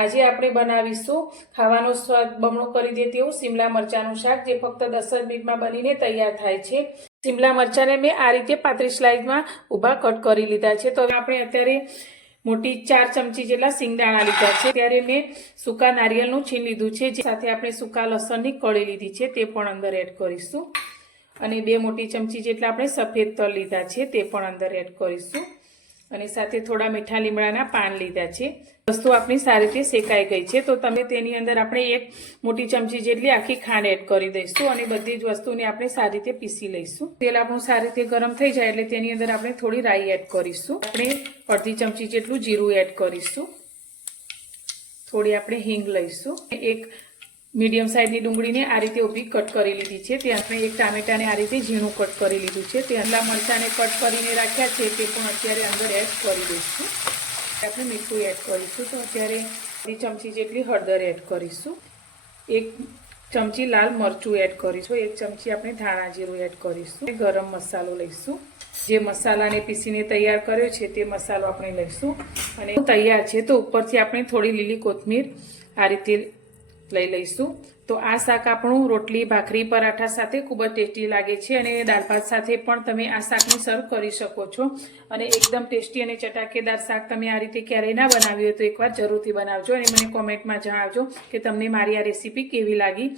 આજે આપણે બનાવીશું ખાવાનો સ્વાદ બમણો કરી દે તેવું શિમલા મરચાંનું શાક, જે ફક્ત 10 જ મિનિટમાં બનીને તૈયાર થાય છે। શિમલા મરચાંને મેં આ રીતે પાતળી સ્લાઇસમાં ઊભા કટ કરી લીધા છે। તો આપણે અત્યારે મોટી 4 ચમચી જેટલા સિંગદાણા લીધા છે। ત્યારે મેં સૂકા નારિયેળનું છીણ લીધું છે, જે સાથે આપણે સૂકા લસણની કળી લીધી છે, તે પણ અંદર એડ કરીશું। અને 2 મોટી ચમચી જેટલા આપણે સફેદ તલ લીધા છે, તે પણ અંદર એડ કરીશું। અને સાથે થોડા મીઠા લીમડાના પાન લીધા છે। વસ્તુ આપણી સારી રીતે શેકાઈ ગઈ છે, તો તમે તેની અંદર આપણે 1 મોટી ચમચી જેટલી આખી ખાંડ એડ કરી દઈશું અને બધી જ વસ્તુને આપણે સારી રીતે પીસી લઈશું। તેલ આપણું સારી રીતે ગરમ થઈ જાય એટલે તેની અંદર આપણે થોડી રાઈ એડ કરીશું। આપણે અડધી ચમચી જેટલું જીરું એડ કરીશું। થોડી આપણે હિંગ લઈશું। એક મીડિયમ સાઇઝની ડુંગળીને આ રીતે ઊભી કટ કરી લીધી છે। ત્યાં આપણે એક ટામેટાને આ રીતે ઝીણું કટ કરી લીધું છે। તે શિમલા મરચાંને કટ કરીને રાખ્યા છે, તે પણ અત્યારે અંદર એડ કરી દઈશું। આપણે મીઠું એડ કરીશું। તો અત્યારે અડધી ચમચી જેટલી હળદર એડ કરીશું। 1 ચમચી લાલ મરચું એડ કરીશું। 1 ચમચી આપણે ધાણા જીરું એડ કરીશું। ગરમ મસાલો લઈશું। જે મસાલાને પીસીને તૈયાર કર્યો છે તે મસાલો આપણે લઈશું અને તૈયાર છે। તો ઉપરથી આપણે થોડી લીલી કોથમીર આ રીતે લઈ લઈશું। તો આ શાક આપણું રોટલી, ભાખરી, પરાઠા સાથે ખૂબ જ ટેસ્ટી લાગે છે અને દાળ ભાત સાથે પણ તમે આ શાકને સર્વ કરી શકો છો અને એકદમ ટેસ્ટી અને ચટાકેદાર શાક તમે આ રીતે ક્યારેય ના બનાવ્યું હોય તો એકવાર જરૂરથી બનાવજો અને મને કોમેન્ટમાં જણાવજો કે તમને મારી આ રેસીપી કેવી લાગી।